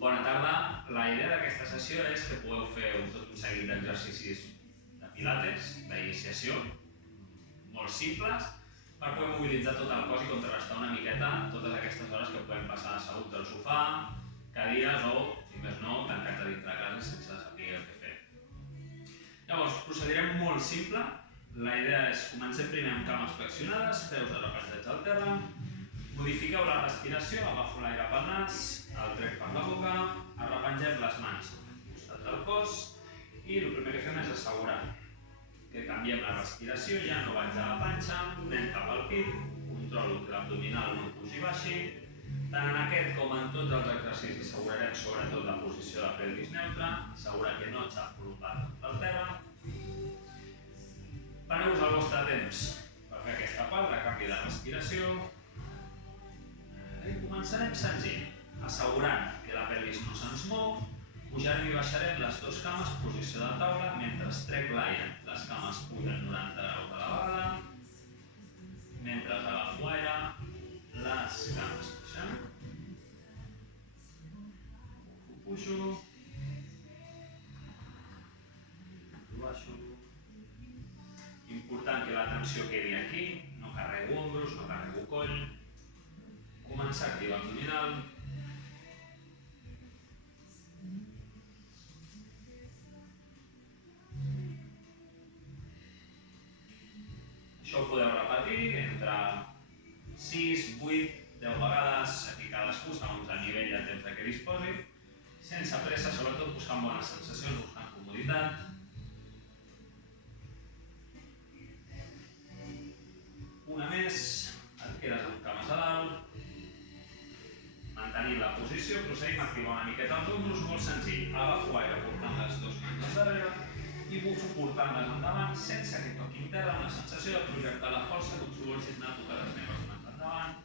Bona tarda. La idea d'aquesta sessió és que pugueu fer tot un seguit d'exercicis de pilates, d'iniciació, molt simples, per poder mobilitzar tot el cos i contrarrestar una miqueta totes aquestes hores que podem passar asseguts al sofà, cadires o, si més no, tancats a dintre casa sense saber el que fer. Llavors, procedirem molt simple. La idea és comencem primer amb cames flexionades, peus arreplegats al terra, modifiqueu la respiració, agafo l'aire pel nas, el trec per la boca, arrepengem les mans al costat del cos i el primer que fem és assegurar que canviem la respiració, ja no vaig a la panxa, anem cap al pit, controlo que l'abdominal no pugi i baixi. Tant en aquest com en tots els exercicis assegurarem sobretot la posició de pelvis neutra, assegurar que no xafo l'opat del terra. Preneu-vos el vostre temps per fer aquesta part de canvi de respiració. I començarem senzill, assegurant que la pelvis no se'ns mou, pujarem i baixarem les dues cames, posició de taula, mentre trec l'aire. Les cames pugen 90 graus a la vegada, mentre agafo aire, les cames pugen. Pujo, baixo. Important que la tensió quedi aquí, no carrego ombros, no carrego coll. Començar a activar abdominal. Això ho podeu repetir entre 6, 8, 10 vegades, aquí cadascú segons el nivell de temps que disposi, sense pressa, sobretot buscant bones sensacions, buscant comoditat. Una més, et quedes amb cames a dalt, mantenint la posició, procedim a activar una miqueta els ombros, molt senzill. Agafo aire portant les dues mans endarrere i bufo portant-les endavant sense que toquin terra, una sensació de projectar la força com si volguessis anar a tocar les meves mans endavant.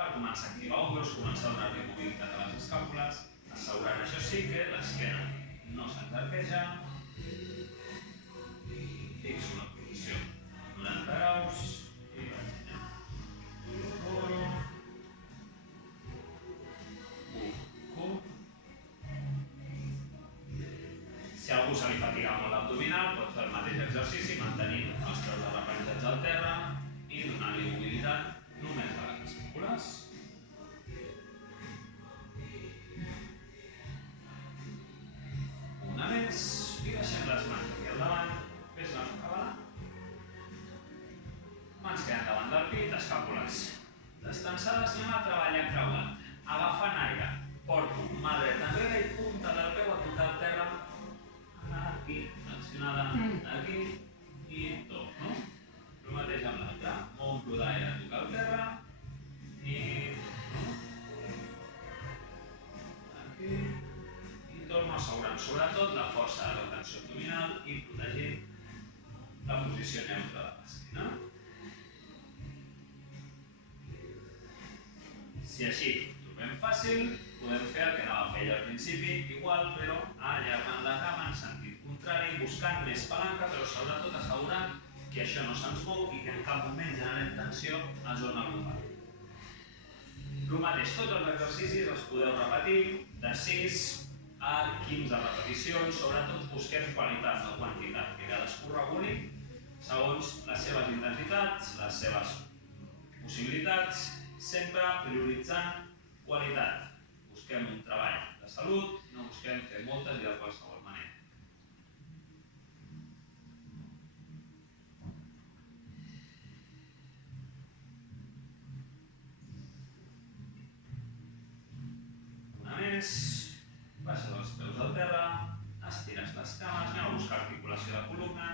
Per començar a activar ombros, començar a donar-li mobilitat a les escàpules, assegurant això sí que l'esquena no s'encarqueja. Fixo una posició 90 graus. Si a algú se li fatiga molt l'abdominal, pot fer el mateix exercici mantenint els peus arreplegats al terra i donant-li mobilitat només a les escàpules. Una més i deixem les mans aquí al davant, fes-les cap a dalt. Mans queden davant del pit, escàpules destensades, anem a treballar creuat. Agafant aire, porto mà dreta enrere i punta del peu a tocar el terra. Aquí, flexionada, aquí i torno. El mateix amb l'altre. M'omplo d'aire a tocar el terra i aquí i torno assegurant sobretot la força de la tensió abdominal i protegint la posició neutra de l'esquena. Si així ho trobem fàcil, podem fer el que anava a fer allà al principi, igual, però allargant la cama en sentit contrari, buscant més palanca, però sobretot assegurant que això no se'ns mou i que en cap moment generem tensió a zona lumbar. El mateix, tots els exercicis els podeu repetir de 6 a 15 repeticions, sobretot busquem qualitat, no quantitat, que cadascú reguli segons les seves intensitats, les seves possibilitats, sempre prioritzant qualitat. Busquem un treball de salut, no busquem fer moltes i de qualsevol manera. Una més, baixes els peus al terra, estires les cames, anem a buscar articulació de columna,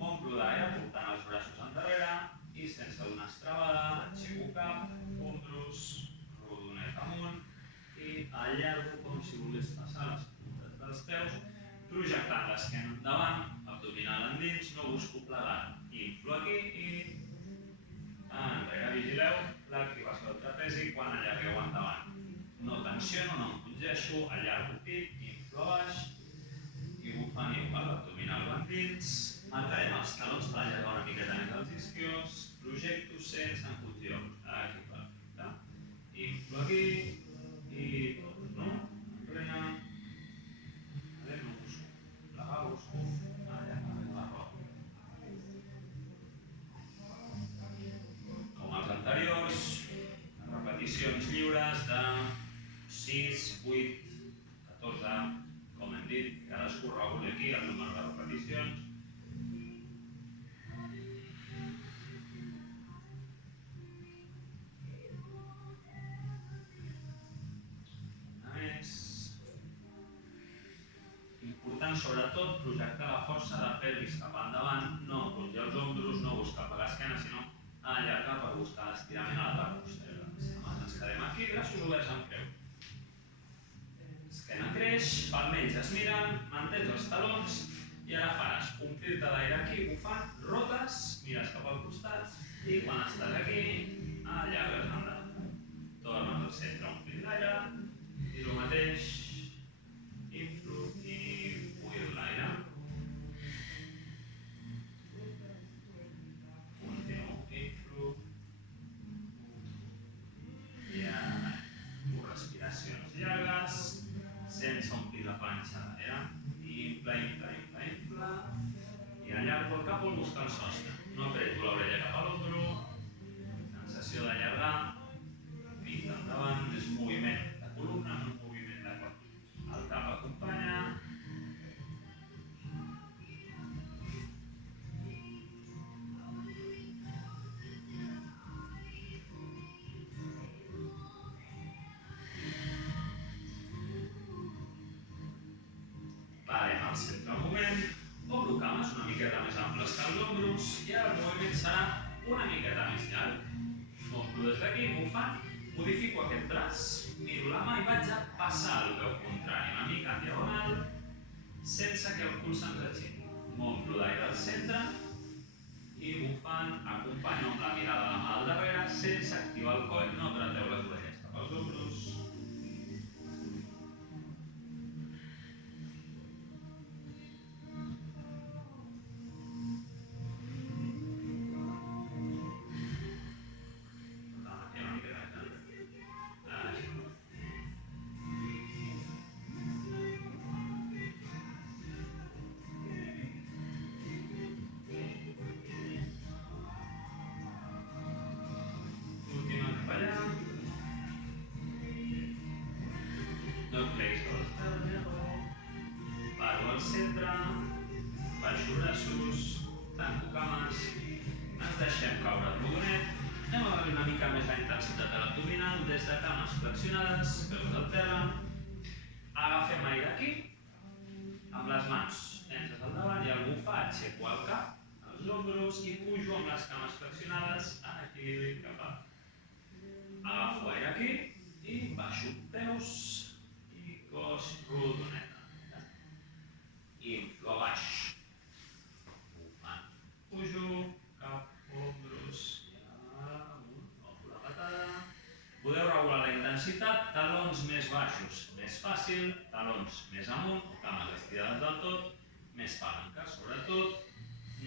m'omplo d'aire portant els braços endarrere i sense donar estrebada, aixeco cap, ombros, rodonet amunt i allargo com si volgués passar les puntes dels peus, projectant l'esquena endavant, abdominal endins, no busco plegar. Inflo aquí i enrere. Vigileu l'activació del trapezi quan allargueu endavant. No tensiono, no encongeixo, allargo pit, inflo a baix i bufant igual l'abdominal endins. Marcarem els talons per allargar una miqueta més els isquios, projecto sense encongir-los. Aquí, perfecte. Inflo aquí i torno. repeticions lliures de 6, 8, 14, com hem dit, cadascú regula aquí el número de repeticions. Important, sobretot, projectar la força de pelvis cap endavant, no enrotllar els ombros, no buscar per l'esquena, sinó allargar per buscar l'estirament a la part posterior. Ens quedem aquí, braços oberts en creu. Esquena creix, palmells es miren, mantens els talons i ara faràs omplir-te d'aire aquí, bufant, rotes, mires cap al costat i quan estàs aquí, allargues endavant. Tornes al centre, omplir l'aire i el mateix, inflo i buir l'aire. Continuo, inflo i ara respiracions llargues sense omplir la panxa d'aire. Infla, infla, infla, infla i allargo el cap vol buscar el sostre. No apreto l'orella cap a l'ombro, sensació d'allargar fins endavant, és moviment de columna amb un moviment de cor. El cap acompanya. Parem al centre un moment, obro cames una miqueta més amples que els ombros i ara el moviment serà una miqueta més llarg. M'omplo des d'aquí, bufant, modifico aquest braç, miro la mà i vaig a passar el peu contrari, una mica en diagonal, sense que el cul se'ns aixequi. M'omplo d'aire al centre i bufant, acompanyo amb la mirada de la mà al darrere, sense activar el coll, no apreteu les orelles cap als ombros. Paro al centre, baixo braços, tanco cames, ens deixem caure el rodonet, anem a veure una mica més la intensitat de l'abdominal des de cames flexionades, peus al terra, agafem aire aquí, amb les mans tenses al davant i al bufar aixeco el cap, els ombros i pujo amb les cames flexionades en equilibri cap a. Agafo aire aquí i baixo peus i cos rodoneta. Inflo a baix. Bufant. Pujo, cap, ombros i amunt. Obro la patada. Podeu regular la intensitat, talons més baixos, més fàcil, talons més amunt, o cames estirades del tot, més palanca. Sobretot,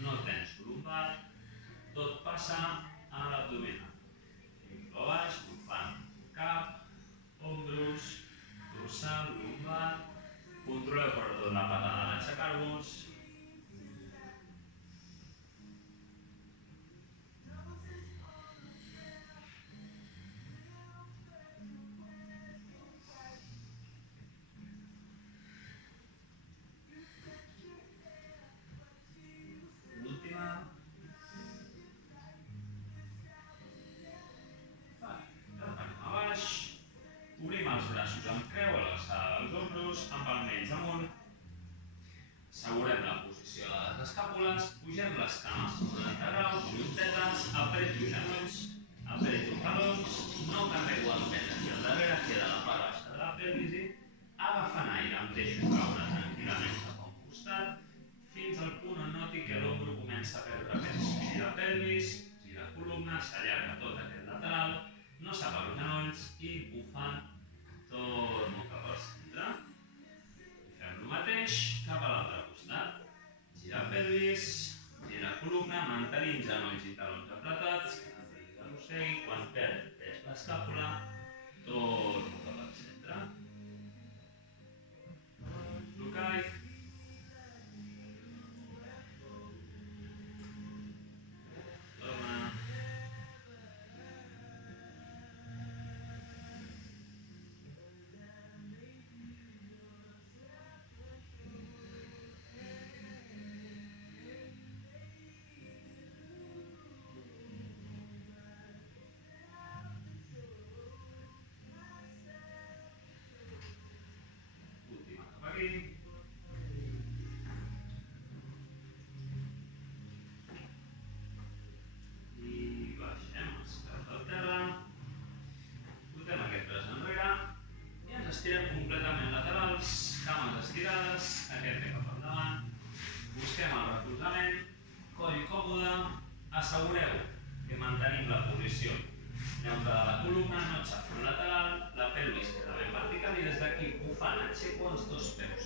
no tenso lumbar, tot passa a l'abdominal. Inflo a baix, bufant, cap, ombros, dorsal, lumbar. Controleu per tot la patada d'aixecar-vos. Última. Anem a baix. Obrim els braços amb creu a l'alçada dels ombros, amb palmells amunt. Assegurem la posició de les escàpules, pugem les cames a 90 graus, juntetes, apreto genolls, apreto talons, no carrego el pes aquí al darrere, queda la part baixa de la pelvis i agafant aire em deixo caure tranquil·lament cap a un costat, fins al punt on noti que l'ombro comença a perdre pes. Gira pelvis, gira columna, s'allarga tot aquest lateral, no s'aparo genolls i bufant torno cap al centre. I fem el mateix cap a l'altre costat. Gira pelvis, gira columna, mantenim genolls i talons apretats, que la pelvis arrossegui. Quan perd pes l'escàpula, torno cap al centre. Blocai. aquí. I baixem els peus al terra. Portem aquest braç enrere i ens estirem completament laterals, cames estirades, aquest ve cap endavant. Busquem el recolzament, coll còmode, assegureu que mantenim la posició neutra de la columna, no xafo lateral, la pelvis queda ben vertical i des d'aquí bufant aixeco els dos peus,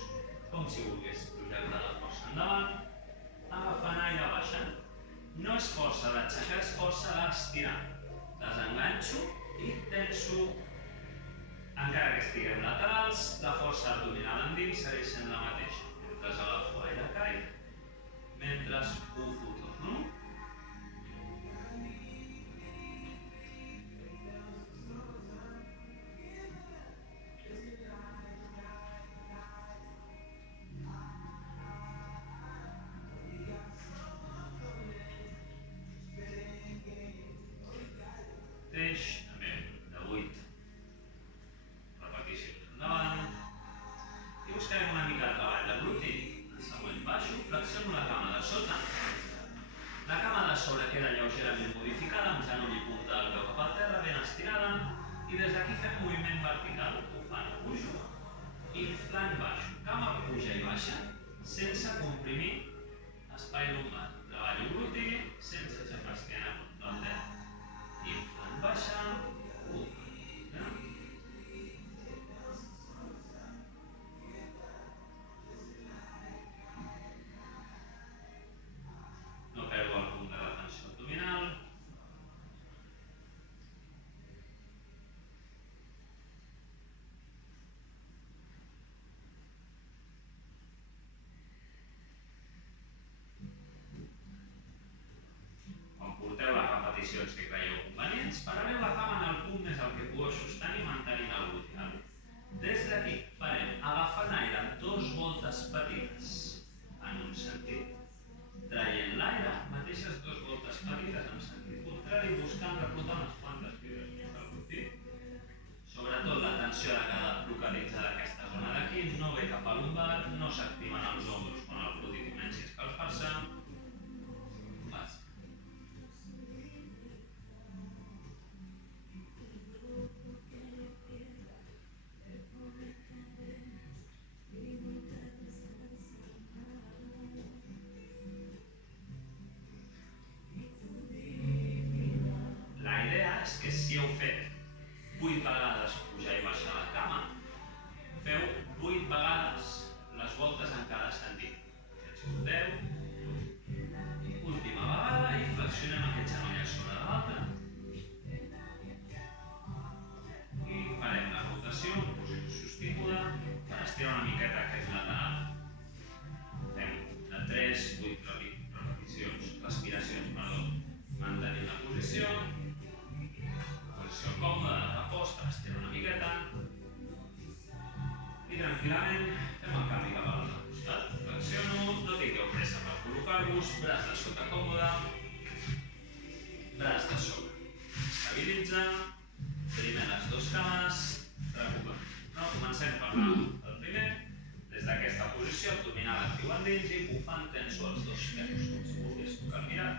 com si volgués projectar la força endavant, agafant aire baixant. No és força d'aixecar, és força d'estirar. Desenganxo i tenso. Encara que estiguem laterals, la força abdominal endins segueix sent la mateixa. Mentre agafo aire caic, mentre bufo torno. Teix, també de 8 repeticions endavant. I buscarem una mica de treball de glúti. El següent baixo, flexiono la cama de sota. La cama de sobre queda lleugerament modificada, amb genoll i punta del peu cap al terra, ben estirada. I des d'aquí fem moviment vertical, bufant, pujo, inflant, baixo. Cama puja i baixa, sense comprimir espai lumbar. Treballo glúti, sense aixafar esquena contra el terra. Inflant, baixa, no perdo el punt de retenció abdominal. Quan porteu les repeticions que creieu convenients, parareu la cama en el punt més al que pugueu sostenir mantenint el glúti. Des d'aquí farem agafant aire en 2 voltes petites en un sentit, traient l'aire, mateixes 2 voltes petites en sentit contrari, buscant reclutar unes quantes vibracions del glúti. Sobretot la tensió ha de quedar localitzada aquesta zona d'aquí, no ve cap a lumbar, no s'activen els ombros quan el glúti comenci a escalfar-se. És que si heu fet 8 vegades pujar i baixar la cama, feu 8 vegades les voltes en cada sentit. Fets 10, última vegada i flexionem aquest genoll a sobre de l'altre. I farem la rotació en posició sostinguda per estirar una miqueta aquest lateral. Fem de 3 a 8 respiracions, mantenint la posició. Posició còmoda, de repòs, per estirar una miqueta. I tranquil·lament fem el canvi cap a l'altre costat. Flexiono, no tingueu pressa per col·locar-vos, braç de sota còmode, braç de sobre. Estabilitza, primer les 2 cames, recupera. Comencem per el primer, des d'aquesta posició abdominal actiu endins i bufant tenso els 2 peus, com si volgués tocar el mirat.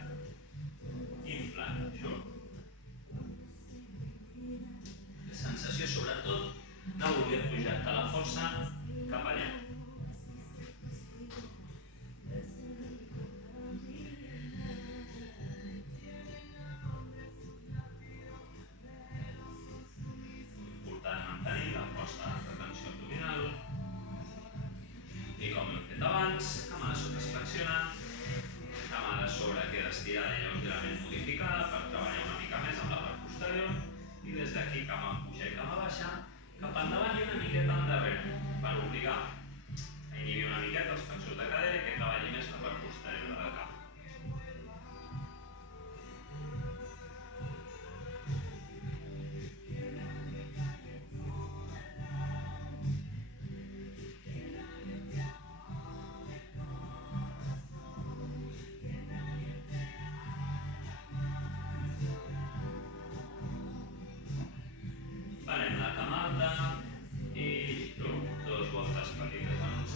Inflant, això. Sensació sobretot de voler projectar la força cap allà. Important mantenir la força de retenció abdominal. I com hem fet abans, cama de sota es flexiona, cama de sobre queda estirada i lleugerament modificada per treballar una mica més amb la part posterior. I des d'aquí cama puja i cama baixa, cap endavant i una miqueta endarrere, per obligar a inhibir una miqueta els flexors de cadera i que treballi més la part posterior de la cama. Farem la cama alta i giro 2 voltes petites en un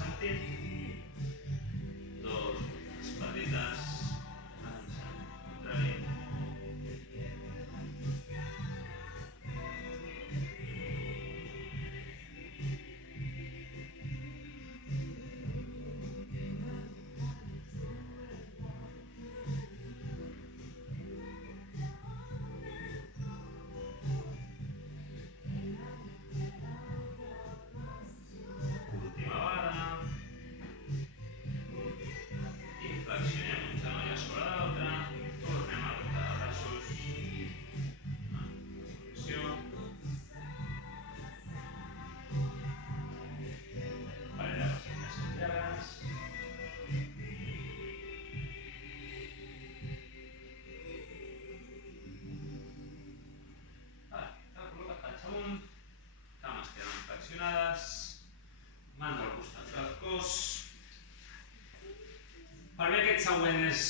següent és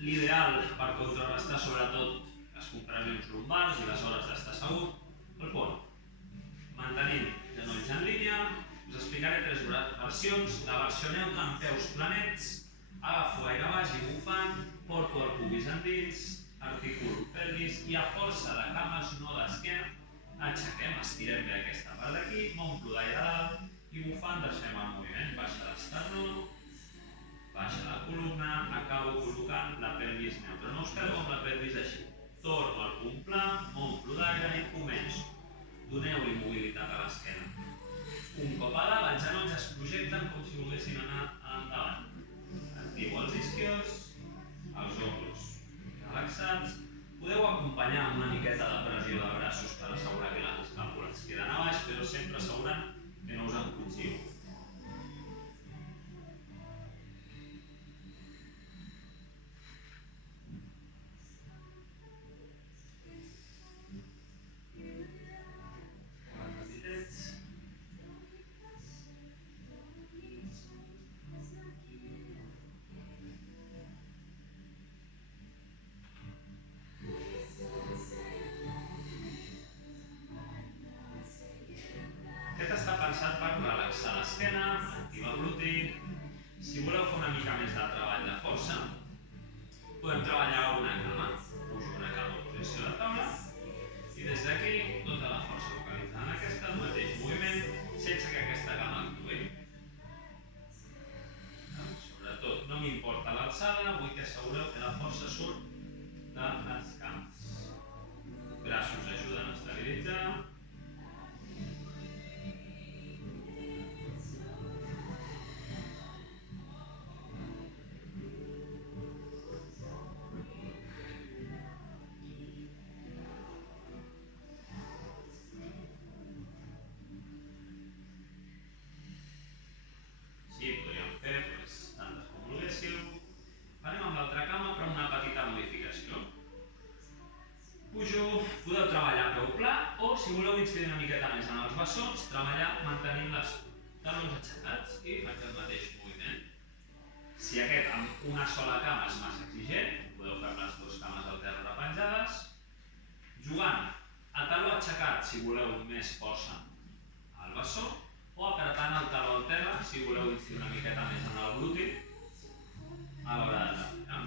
l'ideal per contrarrestar sobretot les compressions lumbars i les hores d'estar assegut. El pont. Mantenint genolls en línia, us explicaré 3 versions. La versió neutra amb peus planets, agafo aire baix i bufant, porto el pubis endins, articulo pelvis i a força de cames, no d'esquena, aixequem, estirem bé aquesta part d'aquí, m'omplo d'aire dalt i bufant deixem el moviment. Baixa l'esternó, baixa la columna, acabo col·locant la pelvis neutra. No us quedeu amb la pelvis així. Torno al punt pla, m'omplo d'aire i començo. Doneu-li mobilitat a l'esquena. Un cop a dalt, els genolls es projecten com si volguessin anar endavant. Activo els isquios, els ombros relaxats. Podeu acompanyar amb una miqueta de pressió de braços per assegurar que les escàpules queden a baix, però sempre assegurant que no us encotxiu. Aquest està pensat per relaxar l'esquena, activar el gluti. Si voleu fer una mica més de treball de força, podem treballar a una cama. Pujo una cama en posició de taula i des d'aquí tota la força localitzada en aquesta, el mateix moviment, sense que aquesta cama actuï. Sobretot, no m'importa l'alçada, vull que assegureu que la força surt de les cames. Braços ajuden a estabilitzar. Sí, podríem fer tantes com volguéssiu. Farem amb l'altra cama, però amb una petita modificació. Pujo, podeu treballar a peu pla o, si voleu incidir una miqueta més en els bessons, treballar mantenint les talons aixecats i faig el mateix moviment. Si aquest amb una sola cama és massa exigent, podeu fer amb les 2 cames al terra penjades. Jugant a taló aixecat, si voleu més força al bessó, o apretant el taló al terra si voleu incidir una miqueta més en el gluti a l'hora de treballar.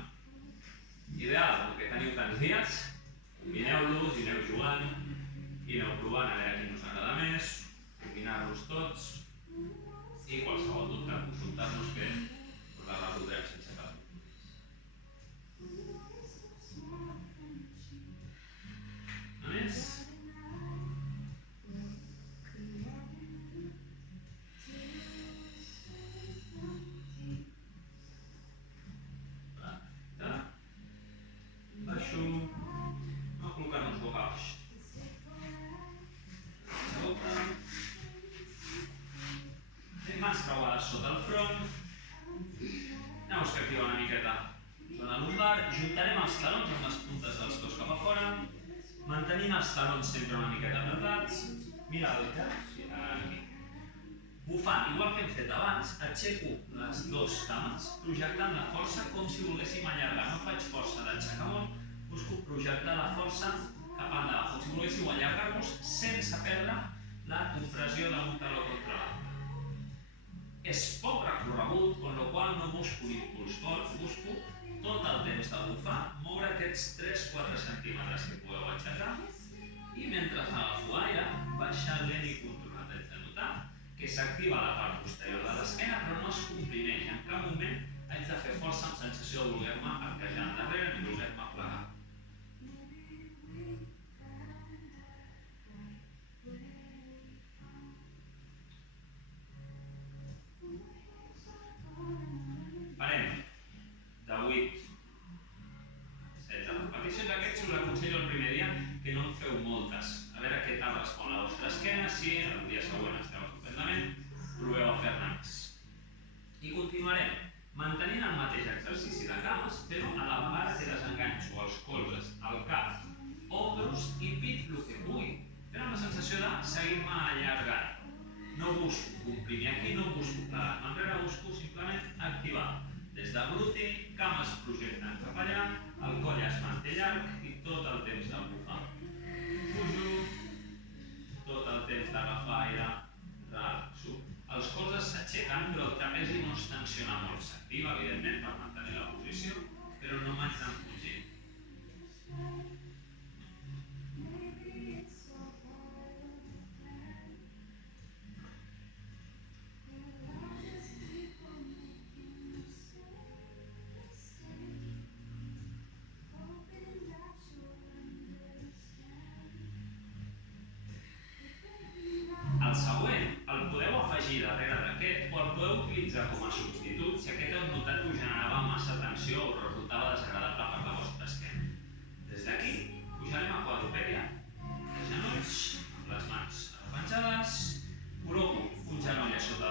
Ideal, com que teniu tants dies, combineu-los i aneu jugant i aneu provant a veure quin us agrada més, combinar-los tots i qualsevol dubte, consultar-nos que us la resoldrem sense cap dubte. A més, baixo, col·locant-nos boca baix. Sota. Mans creuades sota el front. Aneu que activar una miqueta zona lumbar. Juntarem els talons amb les puntes dels peus cap a fora, mantenint els talons sempre una miqueta apretats. Mira el cap, aquí. Bufant, igual que hem fet abans, aixeco les 2 cames, projectant la força com si volguéssim allargar. No faig força d'aixecar molt, busco projectar la força cap endavant, com si volguéssiu allargar-vos sense perdre la compressió d'un taló contra l'altre. És poc recorregut, con lo qual no busco l'impuls fort, busco tot el temps de bufar, moure aquests 3-4 centímetres que podeu aixecar i mentre agafo aire, baixar lent i controlat. Haig de notar que s'activa la part posterior de l'esquena però no es comprimeix. En cap moment haig de fer força amb sensació de voler-me arquejar endarrere ni voler-me plegar. Farem de 8 16 repeticions. Aquests us aconsello el primer dia que no en feu moltes. A veure què tal respon la vostra esquena. Si el dia següent esteu estupendament, proveu a fer-ne més. I continuarem mantenint el mateix exercici de cames, però a la vegada que desenganxo els colzes, el cap, ombros i pit el que pugui, però amb la sensació de seguir-me allargant. No busco comprimir aquí, no busco plegar-me enrere, busco simplement activar des de gluti, cames projecten cap allà, el coll es manté llarg i tot el temps de bufar. Pujo, tot el temps d'agafar aire, relaxo. Els colzes s'aixequen, però el trapezi no es tensiona molt. S'activa, evidentment, per mantenir la posició, però no m'haig d'enfugir. El següent el podeu afegir darrere d'aquest o el podeu utilitzar com a substitut si aquest heu notat que us generava massa tensió o resultava desagradable per la vostra esquena. Des d'aquí pujarem a quadrupèdia, de genolls, amb les mans arrepenjades, col·loco un genoll a sota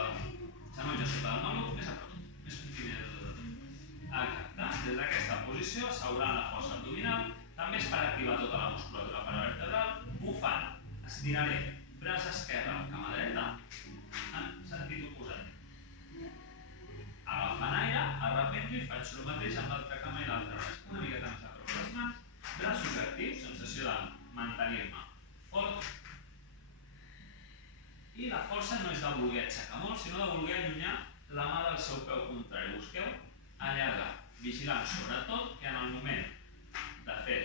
del maluc, més a prop, més comprimit de tot. Exacte, des d'aquesta posició asseurant la força abdominal, també és per activar tota la musculatura paravertebral, bufant, estiraré braç esquerre, cama dreta, en sentit oposat. Agafant aire, arrepenjo i faig el mateix amb l'altra cama i l'altre braç. Una miqueta més a prop de les mans, braços actius, sensació de mantenir-me fort. I la força no és de voler aixecar molt, sinó de voler allunyar la mà del seu peu contrari. Busqueu allargar, vigilant sobretot que en el moment de fer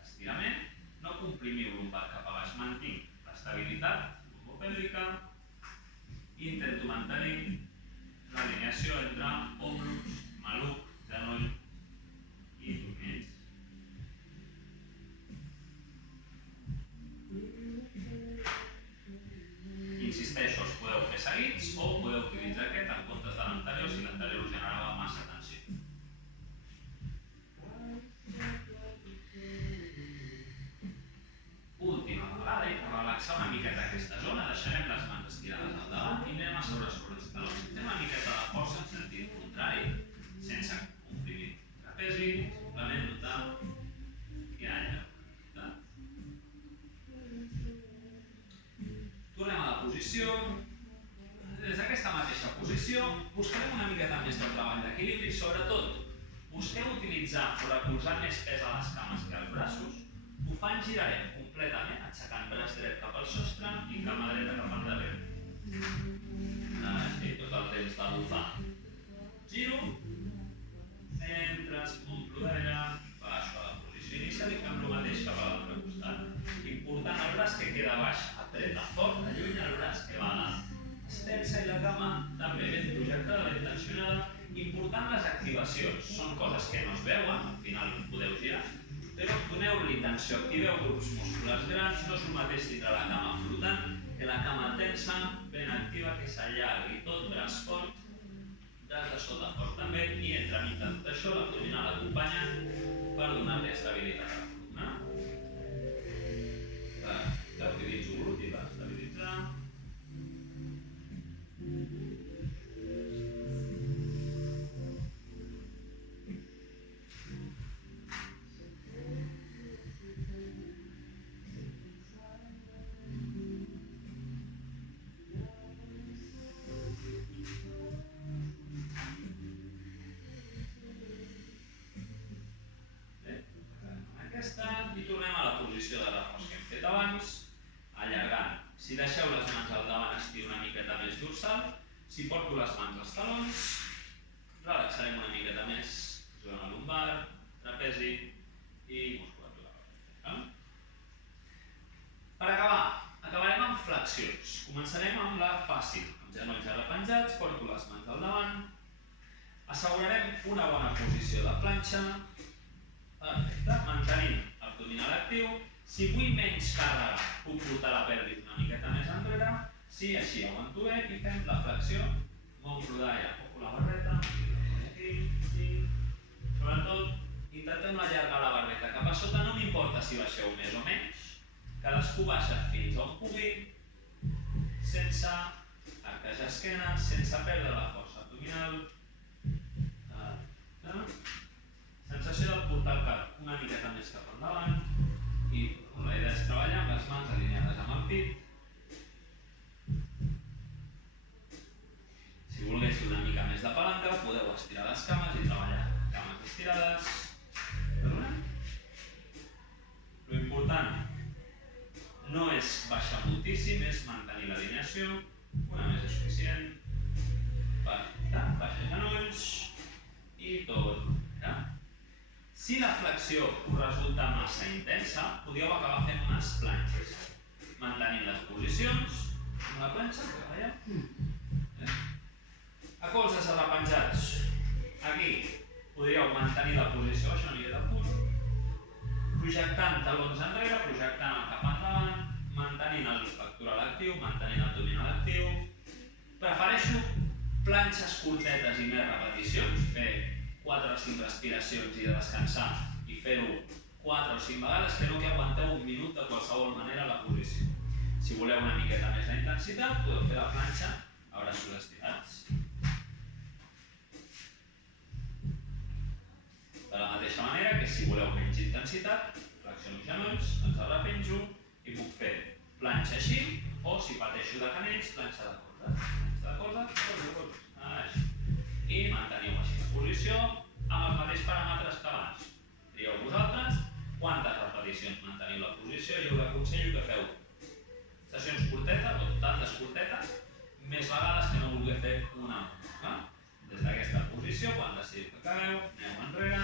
l'estirament no comprimiu lumbar cap a baix, mantinc l'estabilitat lumbopèlvica i intento mantenir l'alineació entre ombros, maluc, genoll i turmells. Insisteixo, els podeu fer seguits o podeu utilitzar aquest en comptes de l'anterior si l'anterior us generava massa tensió. Última vegada, i per relaxar una miqueta aquesta zona, deixarem les mans estirades al davant i anem a sobre els talons. Fem una miqueta de força en sentit contrari, sense comprimir trapezi, simplement notar que allà. Tornem a la posició. Des d'aquesta mateixa posició buscarem una miqueta més de treball d'equilibri i sobretot busqueu utilitzar o recolzar més pes a les cames que als braços. Bufant girarem completament, aixecant braç dret cap al sostre i cama dreta cap al darrere. Així, tot el temps de bufar. Giro, centres, omplo d'aire, baixo a la posició inicial i fem el mateix cap a l'altre costat. Important el braç que queda baix, apreta fort, allunya el braç que va extensa i la cama també ben projectada, ben tensionada. Important les activacions, són coses que no es veuen, al final podeu girar, però doneu-li tensió, activeu grups musculars grans, no és el mateix tindre la cama flotant que la cama tensa, ben activa, que s'allargui tot, braç fort, braç de sota fort també, i entremig de tot això l'abdominal acompanyant per donar-li estabilitat a la columna. Utilitzo gluti per estabilitzar. I tornem a la posició de repòs que hem fet abans, allargant. Si deixeu les mans al davant, estiro una miqueta més dorsal. Si porto les mans als talons, relaxarem una miqueta més zona lumbar, trapezi i musculatura. Per acabar, acabarem amb flexions. Començarem amb la fàcil, amb genolls arrepenjats, porto les mans al davant. Assegurarem una bona posició de planxa. Perfecte, mantenim abdominal actiu. Si vull menys càrrega, puc portar la pèrdua una miqueta més enrere. Si així aguanto bé i fem la flexió. M'omplo d'aire, poco la barbeta. Sobretot, intentem allargar la barbeta cap a sota. No m'importa si baixeu més o menys. Cadascú baixa fins on pugui, sense arquejar esquena, sense perdre la força abdominal. Sensació de portar el cap una miqueta més cap endavant i la idea és treballar amb les mans alineades amb el pit. Si volguéssiu una mica més més de palanca, podeu estirar les cames i treballar. Cames estirades. L'important no és baixar moltíssim, és mantenir l'alineació. Una més és suficient. Baixa genolls i tot. Si la flexió us resulta massa intensa, podríeu acabar fent unes planxes. Mantenint les posicions, amb la planxa, que veieu? A colzes arrepenjats. Aquí podríeu mantenir la posició, això no hi ha de punt. Projectant talons enrere, projectant el cap endavant, mantenint el pectoral actiu, mantenint l'abdominal actiu. Prefereixo planxes curtetes i més repeticions, fer 4 o 5 respiracions i de descansar i fer-ho 4 o 5 vegades, que no que aguanteu un minut de qualsevol manera la posició. Si voleu una miqueta més d'intensitat, podeu fer la planxa a braços estirats. De la mateixa manera que si voleu menys intensitat, flexiono genolls, ens arrepenjo i puc fer planxa així, o si pateixo de canells, planxa de colze. I manteniu així la posició amb els mateixos paràmetres que abans. Digueu vosaltres quantes repeticions manteniu la posició i us aconsello que feu sessions curtetes o tantes curtetes més vegades que no vulgueu fer una molt. Des d'aquesta posició, quan decidiu que acabeu, aneu enrere,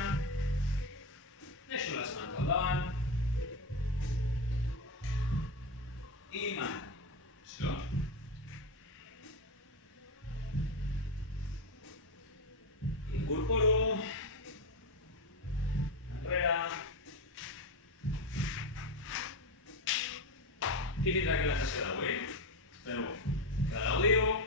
deixo les mans al davant i manteniu la posició. Incorporo, enrere, i fins aquí la sessió d'avui. Espero que gaudiu.